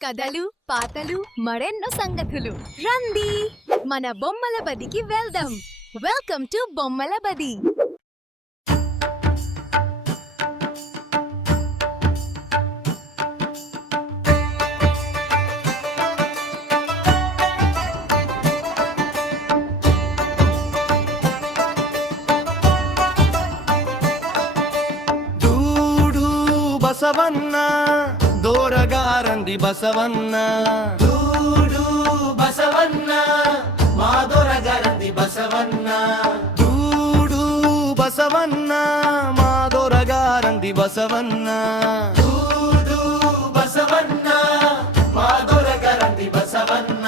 కథలు పాటలు మరెన్నో సంగతులు రండి మన బొమ్మల బడికి వెళ్దాం. వెల్కమ్ టు బొమ్మల బడి. బసవన్న దోరగారంది బసవన్న దూడు బసవన్న మా దొరగారంది బసవన్న దూడు బసవన్న మా దొరగారంది బసవన్న దూడు బసవన్న మా దొరగారంది బసవన్న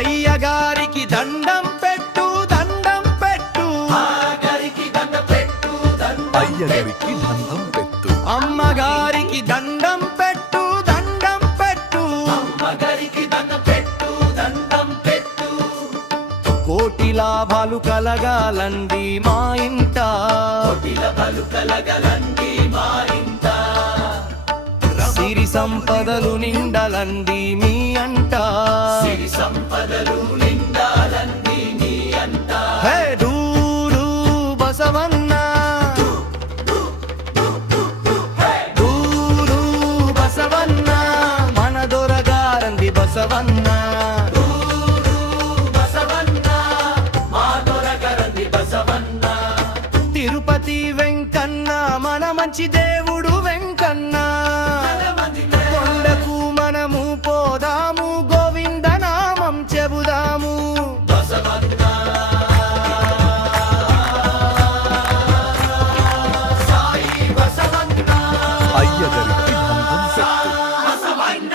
అయ్యగారికి దండం పెట్టు దండం పెట్టు ఆగారికి దండం పెట్టు అయ్యగారికి దండం పెట్టు అమ్మగారికి దండం పెట్టు దండం పెట్టు అమ్మగారికి దండం పెట్టు దండం పెట్టు కోటి లాభాలు కలగాలండి మా ఇంట కోటి లాభాలు కలగాలండి మా ఇంట సిరి సంపదలు నిండాలండి మీ అంట సిరి సంపదలు నిండాలండి మీ అంట హే దూడు బసవన్న బసవన్న బసవన్న మా దొరగారంది బసవన్న తిరుపతి వెంకన్న మన మంచి దేవుడు వెంకన్న కొండకు మనము పోదాము గోవింద నామం చెబుదాము బసవన్న సాయి బసవన్న అయ్యగారికి దండం పెట్టు బసవన్న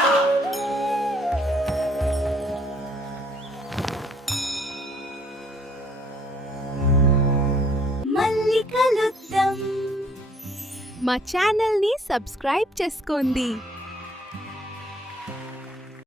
మా ఛానల్ ని సబ్స్క్రైబ్ చేసుకోండి.